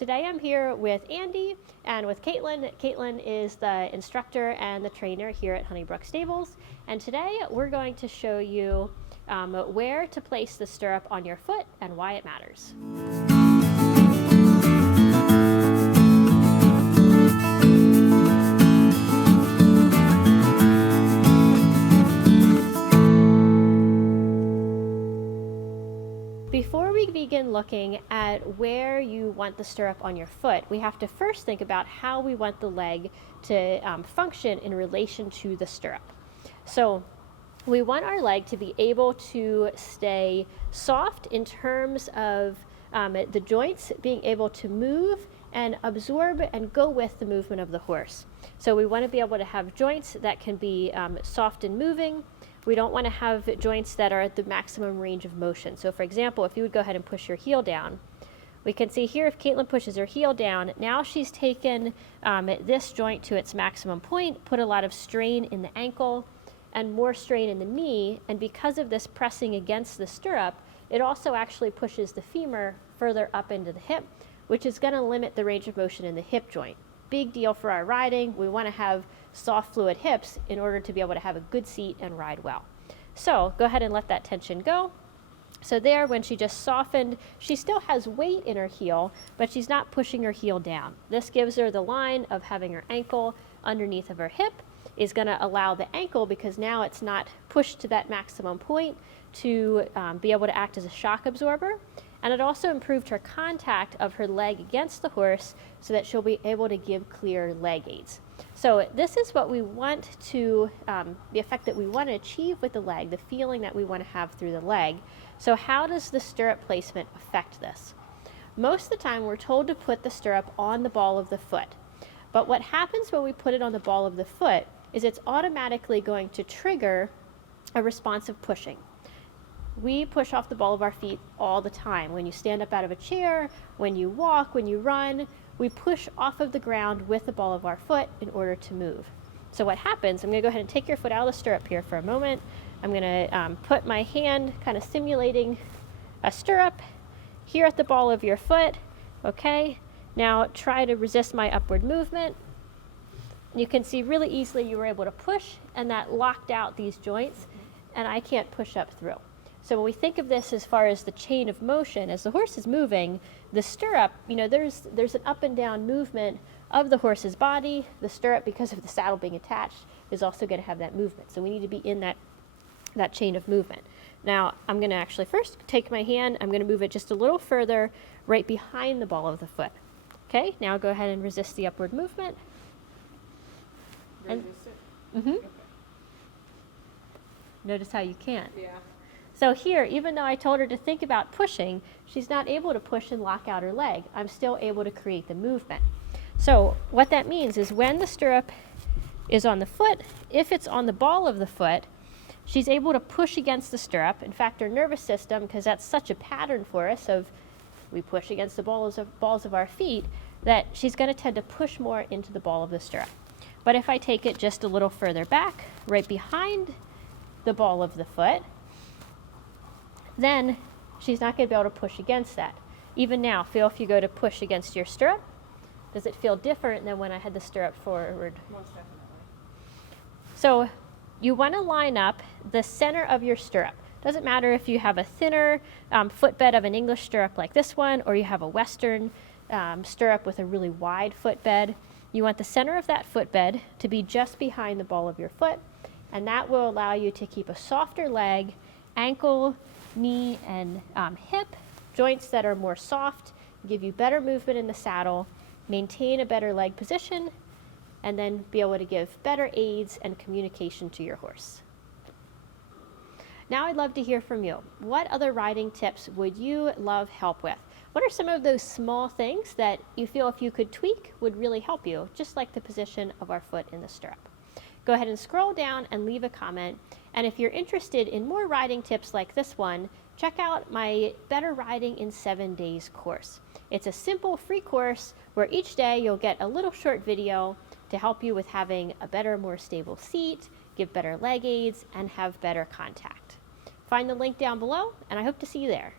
Today I'm here with Andy and with Caitlin. Caitlin is the instructor and the trainer here at Honeybrook Stables. And today we're going to show you where to place the stirrup on your foot and why it matters. Before we begin looking at where you want the stirrup on your foot, we have to first think about how we want the leg to function in relation to the stirrup. So we want our leg to be able to stay soft in terms of the joints being able to move and absorb and go with the movement of the horse. So we want to be able to have joints that can be soft and moving. We don't want to have joints that are at the maximum range of motion. So for example, if you would go ahead and push your heel down, we can see here if Caitlin pushes her heel down, now she's taken this joint to its maximum point, put a lot of strain in the ankle and more strain in the knee, and because of this pressing against the stirrup, it also actually pushes the femur further up into the hip, which is going to limit the range of motion in the hip joint. Big deal for our riding. We want to have soft fluid hips in order to be able to have a good seat and ride well. So go ahead and let that tension go. So there, when she just softened, she still has weight in her heel, but she's not pushing her heel down. This gives her the line of having her ankle underneath of her hip, is going to allow the ankle, because now it's not pushed to that maximum point, to be able to act as a shock absorber. And it also improved her contact of her leg against the horse so that she'll be able to give clear leg aids. So this is what we want to, the effect that we want to achieve with the leg, the feeling that we want to have through the leg. So how does the stirrup placement affect this? Most of the time we're told to put the stirrup on the ball of the foot. But what happens when we put it on the ball of the foot is it's automatically going to trigger a response of pushing. We push off the ball of our feet all the time. When you stand up out of a chair, when you walk, when you run, we push off of the ground with the ball of our foot in order to move. So what happens, I'm going to go ahead and take your foot out of the stirrup here for a moment. I'm going to put my hand kind of simulating a stirrup here at the ball of your foot. Okay, now try to resist my upward movement. You can see really easily you were able to push, and that locked out these joints, and I can't push up through. So when we think of this as far as the chain of motion, as the horse is moving, the stirrup, you know, there's an up and down movement of the horse's body. The stirrup, because of the saddle being attached, is also going to have that movement. So we need to be in that chain of movement. Now, I'm going to actually first take my hand, I'm going to move it just a little further right behind the ball of the foot. Okay, now go ahead and resist the upward movement. Resist it? Mm-hmm. Okay. Notice how you can't. Yeah. So here, even though I told her to think about pushing, she's not able to push and lock out her leg. I'm still able to create the movement. So what that means is when the stirrup is on the foot, if it's on the ball of the foot, she's able to push against the stirrup. In fact, her nervous system, because that's such a pattern for us of we push against the balls of our feet, that she's going to tend to push more into the ball of the stirrup. But if I take it just a little further back, right behind the ball of the foot, then she's not going to be able to push against that. Even now, feel if you go to push against your stirrup, does it feel different than when I had the stirrup forward? Most definitely. So you want to line up the center of your stirrup. Doesn't matter if you have a thinner footbed of an English stirrup like this one, or you have a Western stirrup with a really wide footbed. You want the center of that footbed to be just behind the ball of your foot, and that will allow you to keep a softer leg, ankle, knee, and hip, joints that are more soft, give you better movement in the saddle, maintain a better leg position, and then be able to give better aids and communication to your horse. Now I'd love to hear from you. What other riding tips would you love help with? What are some of those small things that you feel if you could tweak would really help you, just like the position of our foot in the stirrup? Go ahead and scroll down and leave a comment. And if you're interested in more riding tips like this one, check out my Better Riding in 7 Days course. It's a simple free course where each day you'll get a little short video to help you with having a better, more stable seat, give better leg aids, and have better contact. Find the link down below, and I hope to see you there.